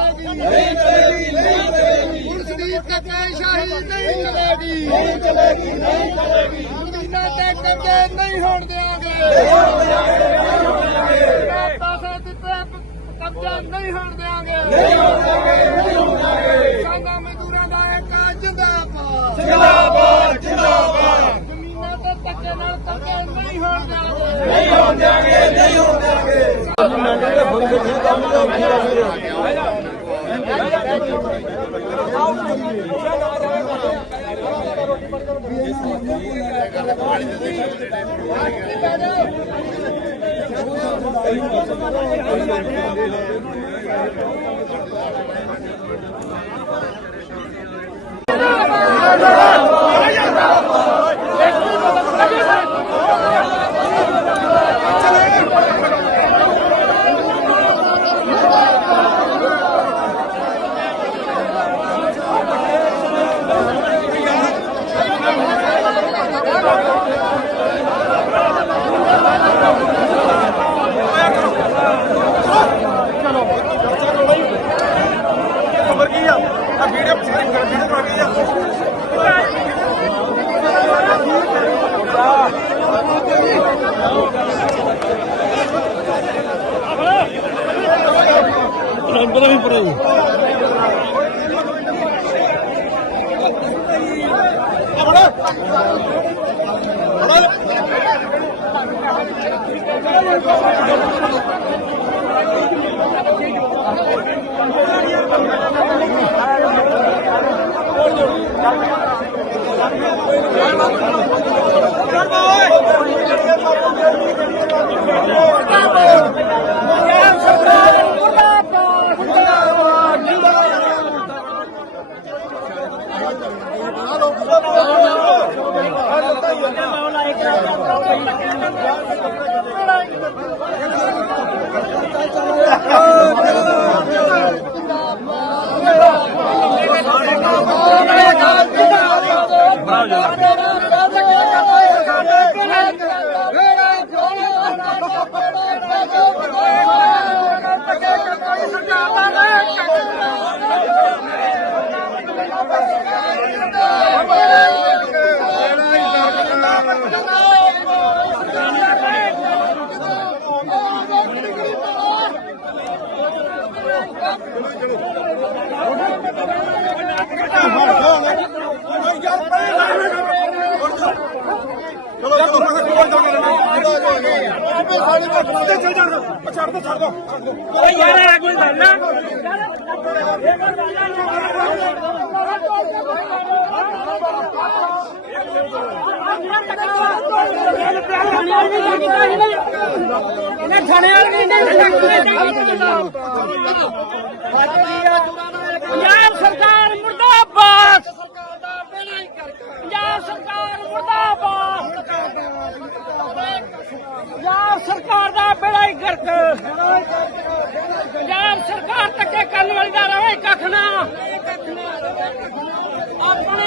ਚਲੇਗੀ ਨਹੀਂ ਚਲੇਗੀ ਨਹੀਂ ਚਲੇਗੀ ਹੁਣ ਸਦੀਪ ਕਟਾਈ ਸ਼ਾਹੀ ਨਹੀਂ ਚਲੇਗੀ ਨਹੀਂ ਚਲੇਗੀ ਨਹੀਂ ਚਲੇਗੀ ਮਦੀਨਾ ਤੇ ਕਬਜ਼ੇ ਨਹੀਂ ਹੋਣ ਦੇਵਾਂਗੇ ਨਹੀਂ ਹੋਣ ਦੇਵਾਂਗੇ ਪਾਸੇ ਦਿੱਤੇ ਕਬਜ਼ਾ ਨਹੀਂ ਹੋਣ ਦੇਵਾਂਗੇ ਨਹੀਂ ਹੋਣ ਦੇਵਾਂਗੇ ਨਹੀਂ ਹੋਣ ਦੇਵਾਂਗੇ ਕਾਂਗਾ ਮਜ਼ਦੂਰਾਂ ਦਾ ਇੱਕ ਜਿੰਦਾਬਾਦ ਜਿੰਦਾਬਾਦ ਜਿੰਦਾਬਾਦ ਜ਼ਮੀਨਾਂ ਤੇ ਧੱਕੇ ਨਾਲ ਧੱਕੇ ਨਹੀਂ ਹੋਣ ਦੇਵਾਂਗੇ ਨਹੀਂ ਹੋਣ ਦੇਵਾਂਗੇ ਨਹੀਂ ਹੋਣ ਦੇਵਾਂਗੇ ਖਬਰ ਸਰਕਾਰ ਦਾ ਚਲੋ ਚਲੋ ਮੈਂ ਕਿਹਾ ਕੋਲ ਜਾ ਕੇ ਰਹਿਣਾ ਚੱਲ ਜਾਣ ਦੋ ਛੱਡ ਦੋ ਛੱਡ ਦੋ ਛੱਡ ਦੋ ਪੰਜਾਬ ਸਰਕਾਰ ਮੁਰਦਾਬਾਦ। ਪੰਜਾਬ ਸਰਕਾਰ ਮੁਰਦਾਬਾਦ। ਪੰਜਾਬ ਸਰਕਾਰ ਦਾ ਬੇੜਾ ਹੀ ਗਰਕ ਪੰਜਾਬ ਸਰਕਾਰ ਧੱਕੇ ਕਰਨ ਵਾਲੀ ਦਾ ਰਵੇ ਕੱਖ ਨਾ। ਆਪਣੇ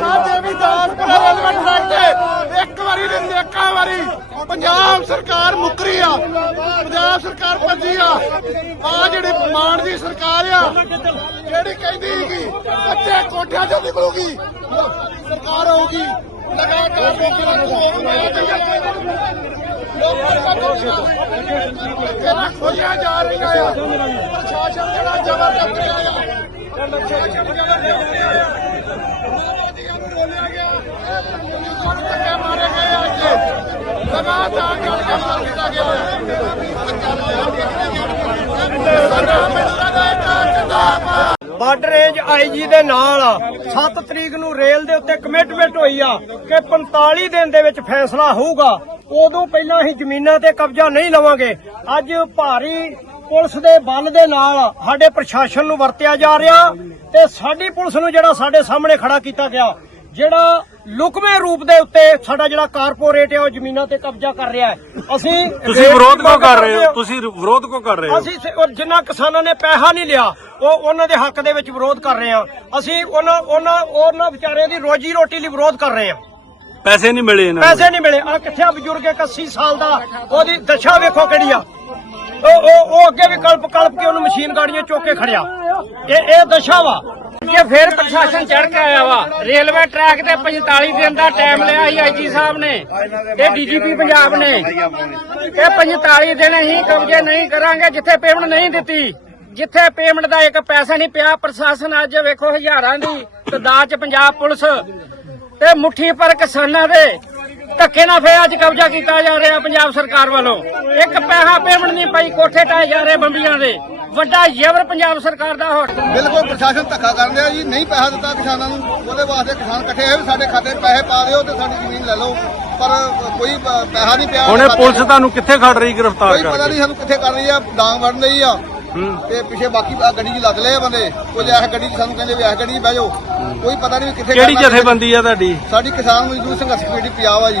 ਸਾਡੇ ਵੀ ਦਾਸ ਰੈਲਵੈਂਟ ਸਾਡੇ ਇੱਕ ਵਾਰੀ ਦਿੰਦੇ ਇੱਕਾ ਵਾਰੀ ਪੰਜਾਬ ਸਰਕਾਰ ਮੁੱਕਰੀ ਆ। ਪੰਜਾਬ ਸਰਕਾਰ ਭੱਜੀ ਆ। ਆ ਜਿਹੜੀ ਮਾਨ ਦੀ ਸਰਕਾਰ ਆ, ਜਿਹੜੀ ਕਹਿੰਦੀ ਸੀ ਕੱਚੇ ਕੋਠਿਆਂ ਚੋਂ ਨਿਕਲੂਗੀ, ਸਰਕਾਰ ਹੋਊਗੀ ਲਗਾਤਾਰ ਲੋਕਾਂ ਨੂੰ ਭੋਗ ਪਾਇਆ ਲੋਕਾਂ ਖੋਈਆਂ ਜਾ ਰਹੀਆਂ ਆ। ਪ੍ਰਸ਼ਾਸਨ ਜਿਹੜਾ ਜਬਰਦਸਤ ਆ। ਪ੍ਰਸ਼ਾਸਨ ਜ਼ਬਰਦਸਤੀ ਆ। ਲਗਾਤਾਰ ਬਾਰਡਰ ਰੇਂਜ ਆਈਜੀ ਦੇ ਨਾਲ 7 ਤਰੀਕ ਨੂੰ ਰੇਲ ਦੇ ਉੱਤੇ ਕਮਿਟਮੈਂਟ ਹੋਈ ਆ ਕਿ 45 ਦਿਨ ਦੇ ਵਿੱਚ ਫੈਸਲਾ ਹੋਊਗਾ। ਉਦੋਂ ਪਹਿਲਾਂ ਅਸੀਂ ਜ਼ਮੀਨਾਂ ਤੇ ਕਬਜ਼ਾ ਨਹੀਂ ਲਵਾਂਗੇ। ਅੱਜ ਭਾਰੀ ਪੁਲਿਸ ਦੇ ਬਲ ਦੇ ਨਾਲ ਸਾਡੇ ਪ੍ਰਸ਼ਾਸਨ ਨੂੰ ਵਰਤਿਆ ਜਾ ਰਿਹਾ ਤੇ ਸਾਡੀ ਪੁਲਿਸ ਨੂੰ ਜਿਹੜਾ ਸਾਡੇ ਸਾਹਮਣੇ ਖੜਾ ਕੀਤਾ ਗਿਆ, ਜਿਹੜਾ ਲੁਕਵੇਂ ਰੂਪ ਦੇ ਉੱਤੇ ਸਾਡਾ ਜਿਹੜਾ ਕਾਰਪੋਰੇਟ ਹੈ ਉਹ ਜ਼ਮੀਨਾਂ ਤੇ ਕਬਜ਼ਾ ਕਰ ਰਿਹਾ ਹੈ। ਅਸੀਂ ਤੁਸੀਂ ਵਿਰੋਧ ਕਿਉਂ ਕਰ ਰਹੇ ਹੋ। ਤੁਸੀਂ ਵਿਰੋਧ ਕਿਉਂ ਕਰ ਰਹੇ ਹੋ? ਅਸੀਂ ਸ- ਜਿਨ੍ਹਾਂ ਕਿਸਾਨਾਂ ਨੇ ਪੈਸਾ ਨਹੀਂ ਲਿਆ ਉਹ ਉਹਨਾਂ ਦੇ ਹੱਕ ਦੇ ਵਿੱਚ ਵਿਰੋਧ ਕਰ ਰਹੇ ਹਾਂ। ਅਸੀਂ ਉਹਨਾਂ ਉਹਨਾਂ ਉਹਨਾਂ ਵਿਚਾਰਿਆਂ ਦੀ ਰੋਜੀ ਰੋਟੀ ਲਈ ਵਿਰੋਧ ਕਰ ਰਹੇ ਹਾਂ। ਪੈਸੇ ਨਹੀਂ ਮਿਲੇ ਇਹਨਾਂ ਨੂੰ। ਪੈਸੇ ਨਹੀਂ ਮਿਲੇ। ਆ ਕਿੱਥੇ ਆ ਬਜ਼ੁਰਗ ਇੱਕ 80 ਸਾਲ ਦਾ? ਉਹਦੀ ਦਸ਼ਾ ਵੇਖੋ ਕਿਹੜੀ ਆ। ਉਹ ਉਹ ਉਹ ਅੱਗੇ ਵੀ ਕਲਪ ਕਲਪ ਕੇ ਉਹਨੂੰ ਮਸ਼ੀਨ ਗਾੜੀਆਂ ਚੁੱਕ ਕੇ ਖੜਿਆ। ਇਹ ਇਹ ਦਸ਼ਾ ਵਾ। ਇਹ ਫੇਰ ਪ੍ਰਸ਼ਾਸਨ ਚੜ ਕੇ ਆਇਆ ਵਾ, ਰੇਲਵੇ ਟਰੈਕ ਤੇ 45 ਦਿਨ ਦਾ ਟਾਈਮ ਲਿਆ ਸੀ ਆਈਜੀ ਸਾਹਿਬ ਨੇ, ਤੇ ਡੀਜੀਪੀ ਪੰਜਾਬ ਨੇ। ਇਹ 45 ਦਿਨ ਅਸੀਂ ਕਬਜ਼ੇ ਨਹੀਂ ਕਰਾਂਗੇ, ਜਿੱਥੇ ਪੇਮੈਂਟ ਨਹੀਂ ਦਿੱਤੀ। ਜਿੱਥੇ ਪੇਮੈਂਟ ਦਾ ਇੱਕ ਪੈਸਾ ਨਹੀਂ ਪਿਆ, ਪ੍ਰਸ਼ਾਸਨ ਅੱਜ ਵੇਖੋ ਹਜ਼ਾਰਾਂ ਦੀ ਤਦਾਦ ਚ ਪੰਜਾਬ ਪੁਲਿਸ ਤੇ ਮੁੱਠੀ ਪਰ ਕਿਸਾਨਾਂ ਦੇ ਧੱਕੇ ਨਾਲ ਫੇਰ ਅੱਜ ਕਬਜ਼ਾ ਕੀਤਾ ਜਾ ਰਿਹਾ ਪੰਜਾਬ ਸਰਕਾਰ ਵੱਲੋਂ। ਇੱਕ ਪੈਸਾ ਪੇਮੈਂਟ ਨਹੀਂ ਪਈ, ਕੋਠੇ ਟਾਏ ਜਾ ਰਹੇ ਬੰਬੀਆਂ ਦੇ। ਵੱਡਾ ਜ਼ਬਰ ਪੰਜਾਬ ਸਰਕਾਰ ਦਾ ਹੋ ਬਿਲਕੁਲ ਪ੍ਰਸ਼ਾਸਨ ਧੱਕਾ ਕਰਨ ਰਿਹਾ ਜੀ ਨਹੀਂ ਪੈਸਾ ਦਿੱਤਾ ਕਿਸਾਨਾਂ ਨੂੰ ਉਹਦੇ ਵਾਸਤੇ ਕਿਸਾਨ ਇਕੱਠੇ ਹੋਏ ਵੀ ਸਾਡੇ ਖਾਤੇ 'ਚ ਪੈਸੇ ਪਾ ਦਿਓ ਤੇ ਸਾਡੀ ਜ਼ਮੀਨ ਲੈ ਲਓ। ਪਰ ਕੋਈ ਪੈਸਾ ਨਹੀਂ ਪਿਆ। ਹੁਣ ਇਹ। ਪੁਲਿਸ ਤੁਹਾਨੂੰ ਕਿੱਥੇ ਖੜ ਰਹੀ ਗ੍ਰਿਫਤਾਰ ਕੋਈ ਪਤਾ ਨਹੀਂ ਸਾਨੂੰ ਕਿੱਥੇ ਕਰ ਰਹੀ ਆ ਡਾਂਗ ਵੜਨ ਲਈ ਆ। ਤੇ ਪਿੱਛੇ ਬਾਕੀ ਆ ਗੱਡੀ 'ਚ ਲੱਦ ਲਏ ਆ ਬੰਦੇ। ਕੁਝ ਐਸ ਗੱਡੀ 'ਚ ਸਾਨੂੰ ਕਹਿੰਦੇ ਵੀ ਐਸ ਗੱਡੀ 'ਚ ਬਹਿ ਜਾਓ। ਕੋਈ ਪਤਾ ਨਹੀਂ ਕਿੱਥੇ ਕਿਹੜੀ। ਜਥੇਬੰਦੀ ਆ ਤੁਹਾਡੀ? ਸਾਡੀ ਕਿਸਾਨ ਮਜ਼ਦੂਰ ਸੰਘਰਸ਼ ਕਮੇਟੀ ਪੰਜਾਬ ਆ ਜੀ।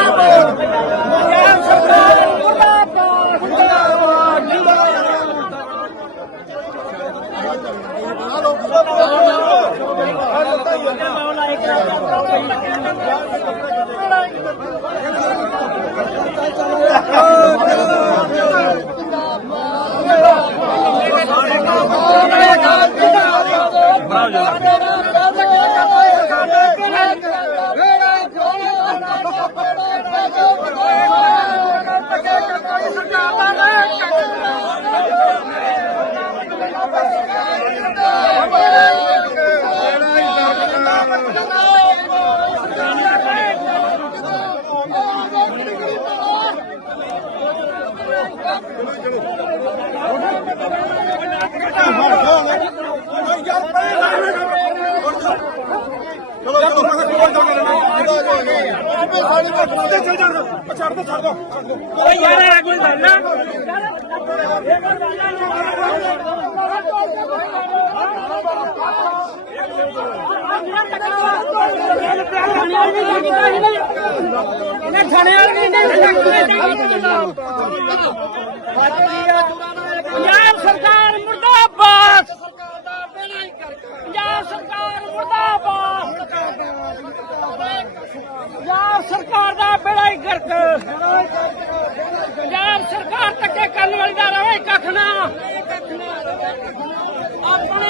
ਸਰਕਾਰ ਦਾ ਓਏ ਯਾਰ ਇਹ ਕੋਈ ਗੱਲ ਨਾ ਇਹਨੇ ਖਾਣੇ ਵਾਲੀ ਪੰਜਾਬ ਸਰਕਾਰ ਮੁਰਦਾਬਾਦ। ਪੰਜਾਬ ਸਰਕਾਰ ਮੁਰਦਾਬਾਦ। ਪੰਜਾਬ ਸਰਕਾਰ ਦਾ ਬੇੜਾ ਹੀ ਗਰਕ। ਪੰਜਾਬ ਸਰਕਾਰ ਤੱਕੇ ਕਰਨ ਵਾਲੀ ਦਾ ਰਵੇ ਕੱਖ ਨਾ ਆਪਣੇ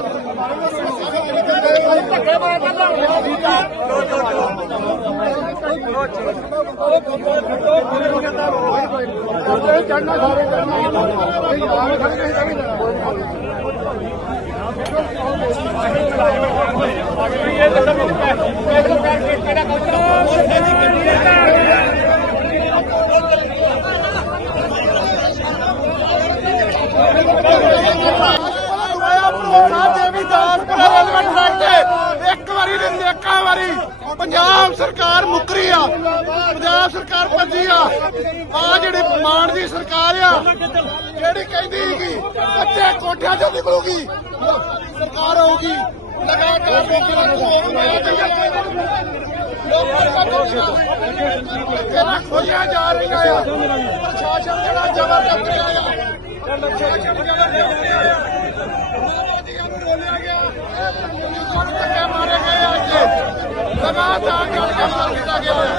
ਹਾਂ ਤਾਂ ਗੱਲ ਇਹ ਕਿ ਪੱਛੂ ਸਾਹਿਬ ਦੇ ਬੰਦਾ ਤਾਂ ਆਇਆ ਭਰੋਣਾ ਦੇਵੀ ਦਾਸਪੁਰਾ ਰੇਲਵੇ ਟਰੈਕ ਤੇ ਇੱਕ ਵਾਰੀ ਨਹੀਂ ਦੇਖਾ ਵਾਰੀ। ਪੰਜਾਬ ਸਰਕਾਰ ਮੁੱਕਰੀ ਆ। ਪੰਜਾਬ ਸਰਕਾਰ ਭੱਜੀ ਆ। ਆ ਜਿਹੜੀ ਮਾਨ ਦੀ ਸਰਕਾਰ ਆ, ਜਿਹੜੀ ਕਹਿੰਦੀ ਸੀ ਕੱਚੇ ਕੋਠਿਆਂ ਚੋਂ ਨਿਕਲੂਗੀ। ਸਰਕਾਰ ਹੋਊਗੀ। ਲਗਾਤਾਰ ਲੋਕਾਂ ਨੂੰ ਹੋਰ ਜਾ ਰਹੀਆਂ ਆ। ਪ੍ਰਸ਼ਾਸਨ ਜਿਹੜਾ ਜ਼ਬਰਦਸਤ ਆ ਪ੍ਰਸ਼ਾਸਨ ਜ਼ਬਰਦਸਤ ਸੁਣ ਕੇ ਮਾਰੇ ਗਏ ਅੱਜ ਲਗਾਤਾਰ ਗੱਲ ਕੇ ਮਾਰ ਦਿੱਤਾ ਗਿਆ ਹੈ